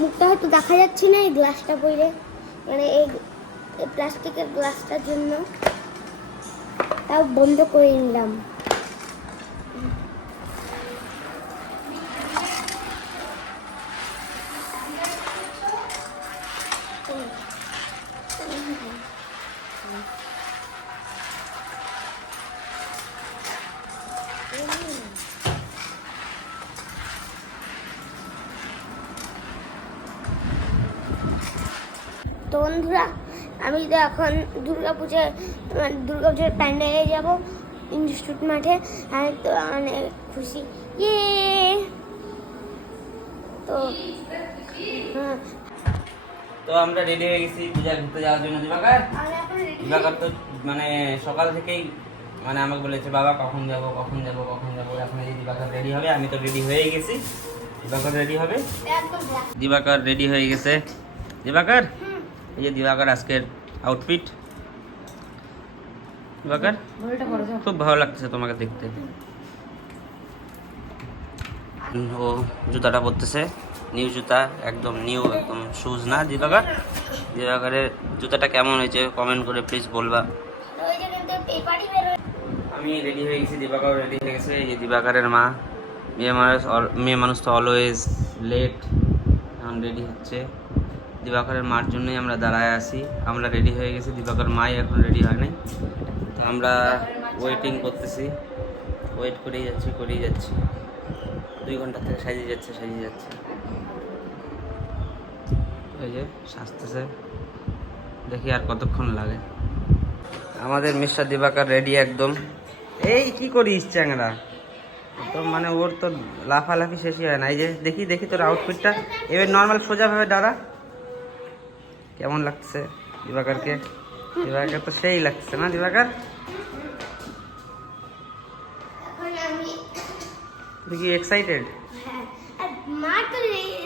মুখটা হয়তো দেখা যাচ্ছে না এই গ্লাসটা পরে, মানে এই প্লাস্টিকের গ্লাসটার জন্য, তাও বন্ধ করে নিলাম। তো বন্ধুরা, আমি তো এখন দুর্গাপূজার প্যান্ডেলে যাবো ইনস্টিটিউট মাঠে। আমি তো অনেক খুশি, ইয়ে। তো হ্যাঁ, তো আমরা রেডি হয়ে গেছি পূজা ঘুরতে যাওয়ার জন্য। দিবাকর তো মানে সকাল থেকেই মানে আমাকে বলেছে, বাবা কখন যাবো কখন যাবো কখন যাবো। এখন এই দিবাকর রেডি হবে, আমি তো রেডি হয়ে গেছি, দিবাকর রেডি হবে। দিবাকর রেডি হয়ে গেছে। দিবাকর, এই যে দিবাকর আজকের আউটফিট। দিবাকর খুব ভালো লাগতেছে তোমাকে দেখতে। ও জুতাটা পরতেছে, নিউ জুতা, একদম নিউ, একদম শুজ না। দিবাকরের জুতাটা কেমন হয়েছে কমেন্ট করে প্লিজ বলবা। আমি রেডি হয়ে গেছি, দিবাকর রেডি হয়ে গেছে। এই যে দিবাকরের মা, মেয়ে মানুষ তো অলওয়েজ লেট, এখন রেডি হচ্ছে। দিবাকরের মার জন্যই আমরা দাঁড়ায় আছি। আমরা রেডি হয়ে গেছি, দিবাকর মাই এখন রেডি হয় নাই। তো আমরা ওয়েটিং করতেছি, ওয়েট করেই যাচ্ছি 2 ঘন্টা থেকে সাজিয়ে যাচ্ছে। এই যে সাজতেছে, দেখি আর কতক্ষণ লাগে। আমাদের মিস্টার দিবাকর রেডি একদম। এই কি করিস চ্যাংরা, তো মানে ওর তো লাফালাফি শেষই হয় না। এই যে দেখি তোর আউটফিটটা, এবার নর্মাল সোজাভাবে দাঁড়া। কেমন লাগছে দিবাকরকে? দিবাকর তো সেই লাগছে না দিবাকর? দেখি এক্সাইটেড।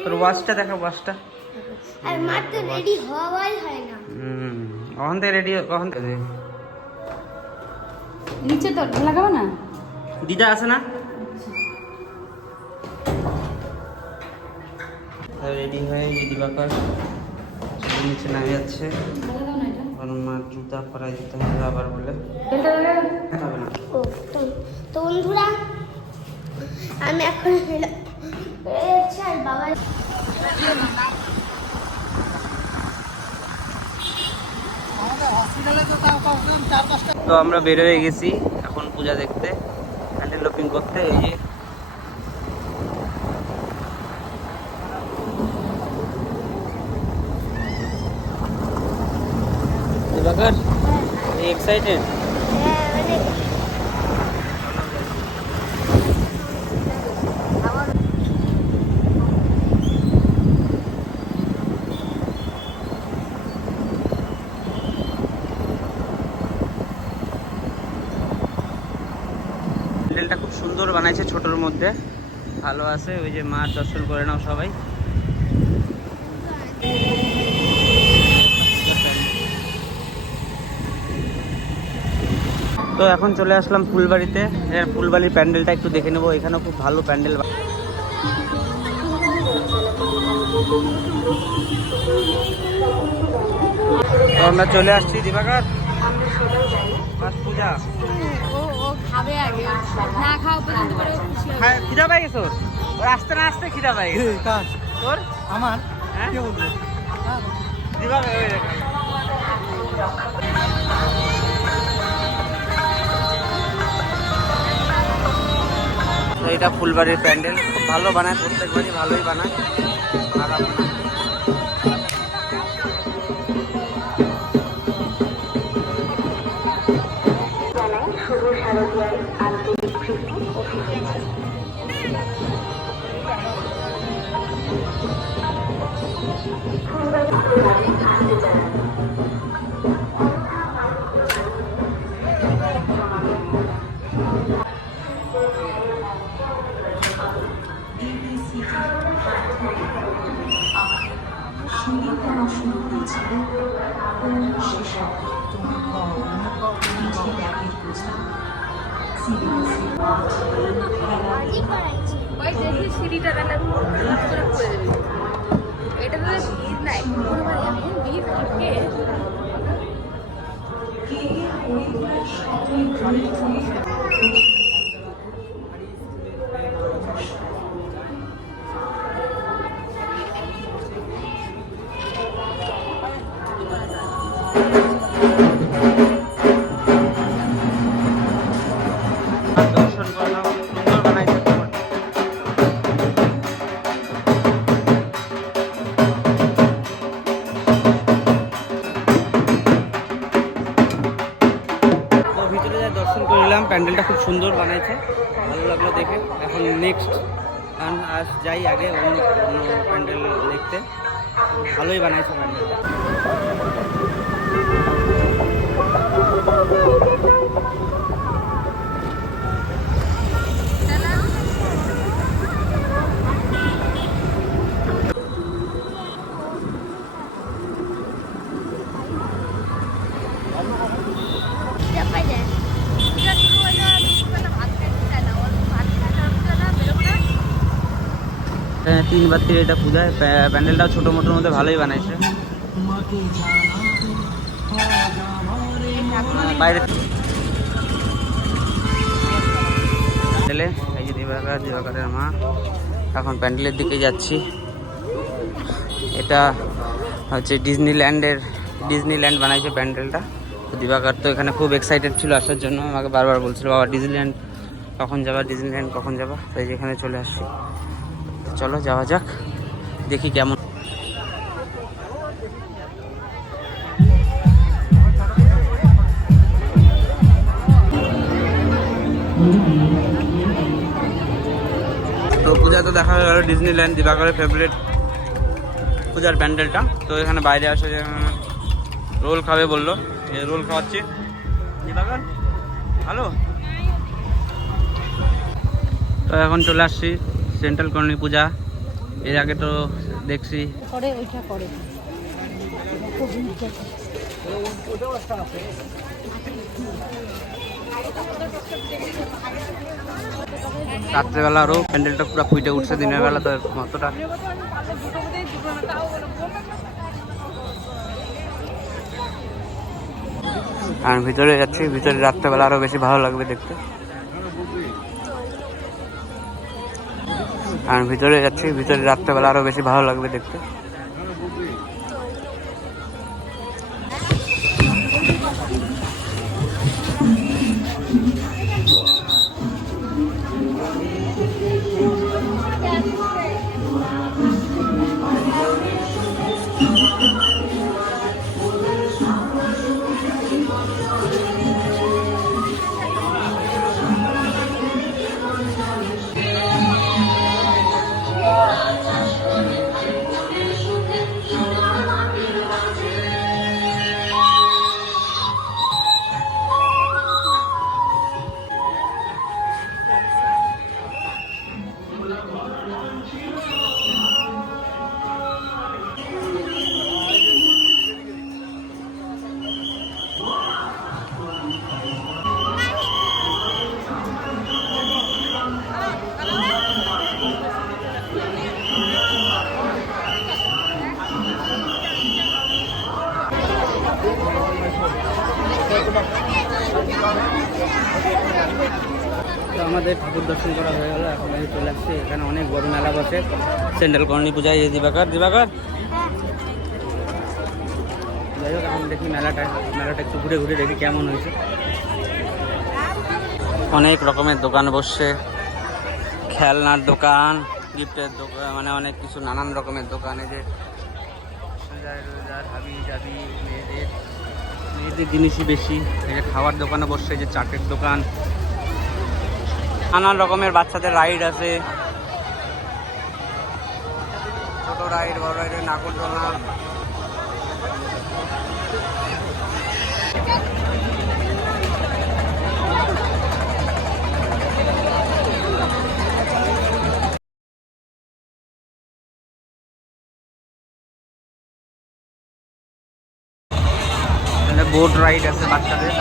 তোর ওয়াচটা দেখা, ওয়াচটা। আর মার তো রেডি হওয়াই হয় না। কখন থেকে রেডি, কখন থেকে? নিচে তো লাগাবো না, দিদা আছে না? রেডি হয়ে দিবাকর নিচে নামে যাচ্ছে। মার জুতা পরাই দিতে হবে আবার বলে। হবে না। তো বন্ধুরা, আমি এখন বাবা তো আমরা বের হয়ে গেছি এখন পূজা দেখতে, প্যান্ডেল লপিং করতে। এই যে দিবাকর এক্সাইটেড? প্যান্ডেলটা খুব সুন্দর বানাইছে, ছোটোর মধ্যে ভালো আছে। ওই যে মার দর্শন করে নাও সবাই। তো এখন চলে আসলাম ফুলবাড়িতে। ফুলবাড়ির প্যান্ডেলটা একটু দেখে নেবো, এখানেও খুব ভালো প্যান্ডেল। তো আমরা চলে আসছি দিবাকর, পূজা খাবে আগে, না খাওয়া পর্যন্ত খিদা পাই গেছো? ওর আসতে না আসতে খিদা পাই গেছে। তোর? আমার? হ্যাঁ কে বলবে? দিবাকর, ওই দেখো। তো এটা ফুলবাড়ির প্যান্ডেল, খুব ভালো বানায়, প্রত্যেকবারই ভালোই বানায়, খারাপ না। সিঁড়িটা এমন ভিড় থাকে। দর্শন করলাম, সুন্দর বানাইছে তোমার। তো ভিতরে যাই দর্শন করলাম, প্যান্ডেলটা খুব সুন্দর বানাইছে, ভালো লাগলো দেখে। এখন নেক্সট আজ যাই আগে অন্য অন্য প্যান্ডেল দেখতে। ভালোই বানাইছে প্যান্ডেলটা। চাপাই দেয়। এটা শুরু হয়ে যাওয়ার দুপুরবেলা ভাত খাইতে চায় না, ওর ভাত খাইতে হবে না, বেরোবো না। 3 বার থেকে এটা পূজায় প্যান্ডেলটাও ছোটো মোটোর মধ্যে ভালোই বানাইছে। বাইরে প্যান্ডেলে এই যে দিবাকরের মা। এখন প্যান্ডেলের দিকে যাচ্ছি। এটা হচ্ছে ডিজনিল্যান্ড বানাইছে প্যান্ডেলটা। তো দিবাকর তো এখানে খুব এক্সাইটেড ছিল আসার জন্য, আমাকে বারবার বলছিল বাবা ডিজনিল্যান্ড কখন যাবা, তাই যেখানে চলে আসছি। তো চলো যাওয়া যাক, দেখি কেমন। তো পূজা তো দেখা হয়ে গেল ডিজনিল্যান্ড, দিবাকরের ফেভারিট পূজার প্যান্ডেলটা। তো এখানে বাইরে আসে রোল খাবে বললো, রোল খাওয়াচ্ছি। দিবাকর হ্যালো। তো এখন চলে আসছি সেন্ট্রাল কলোনি পূজা। এর আগে তো দেখছি রাত্রেবেলা আরও প্যান্ডেলটা পুরো ফুটে উঠছে, দিনের বেলা তো অতটা। আর ভিতরে যাচ্ছি, ভিতরে রাত্রেবেলা আরো বেশি ভালো লাগবে দেখতে। ভিতরে রাত্রেবেলা আরো বেশি ভালো লাগবে দেখতে। তো আমাদের ঠাকুর দর্শন করা হয়ে গেল, এখন আমি চলে আসছি। এখানে অনেক বড় মেলা বসে সেন্ট্রাল কলোনি পূজায়। দিবাকর যাই হোক, এখন দেখি মেলাটা একটু ঘুরে ঘুরে দেখি কেমন হয়েছে। অনেক রকমের দোকান বসছে, খেলনার দোকান, গিফটের দোকান, মানে অনেক কিছু নানান রকমের দোকান। এই যে হাবি জাবি মেয়েদের জিনিসই বেশি। এই যে খাবার দোকানে বসছে, যে চাটের দোকান, নানান রকমের বাচ্চাদের রাইড আছে, ছোট রাইড, বড় রাইডের, নাগরদোলনা। বোট রাইড আছে বাচ্চাদের।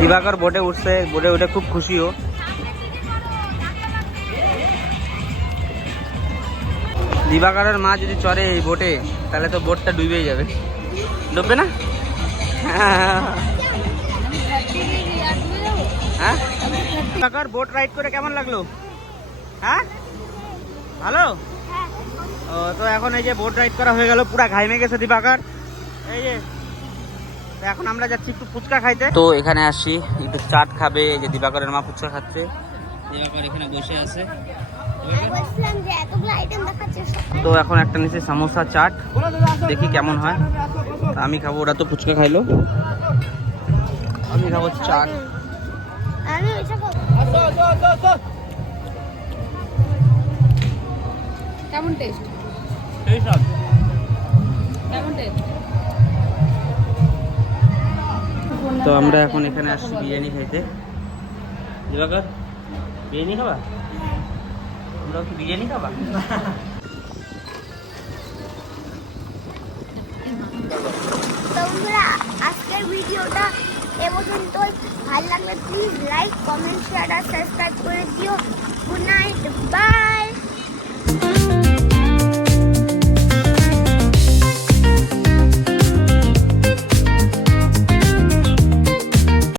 দিবাকর বোটে উঠছে, বোটে উঠে খুব খুশিও। দিবাকরের মা যদি চড়ে এই বোটে তাহলে তো বোটটা ডুবেই যাবে, ডুববে না? হ্যাঁ দিবাকর বোট রাইড করে কেমন লাগলো? হ্যাঁ ভালো। ও তো এখন এই যে বোট রাইড করা হয়ে গেল, পুরা ঘাইমে গেছে দিবাকর। এই যে তো এখন আমরা যাচ্ছি একটু ফুচকা খাইতে। তো এখানে আসছি একটু চাট খাবে, এই যে দিবাকরের মা ফুচকা খাচ্ছে, দিবাকর এখানে বসে আছে। বলছিলাম যে এতগুলো আইটেম দেখাচ্ছে সব। তো এখন একটা নিচে সামোসা চাট, দেখি কেমন হয়। তা আমি খাবো, ওরা তো ফুচকা খাইলো, আমি খাবো চাট। আমি ওইটা খাবো। কেমন টেস্ট? এই সব কেমন টেস্ট? তো আমরা এখন এখানে আসছি বিরিয়ানি খাইতে। দিবাকর বিরিয়ানি খাবা? তোমরাও কি বিরিয়ানি খাবা? তো বন্ধুরা আজকের ভিডিওটা এ পর্যন্তই। ভালো লাগলে প্লিজ লাইক, কমেন্ট, শেয়ার আর সাবস্ক্রাইব করে দিও। Good night, by.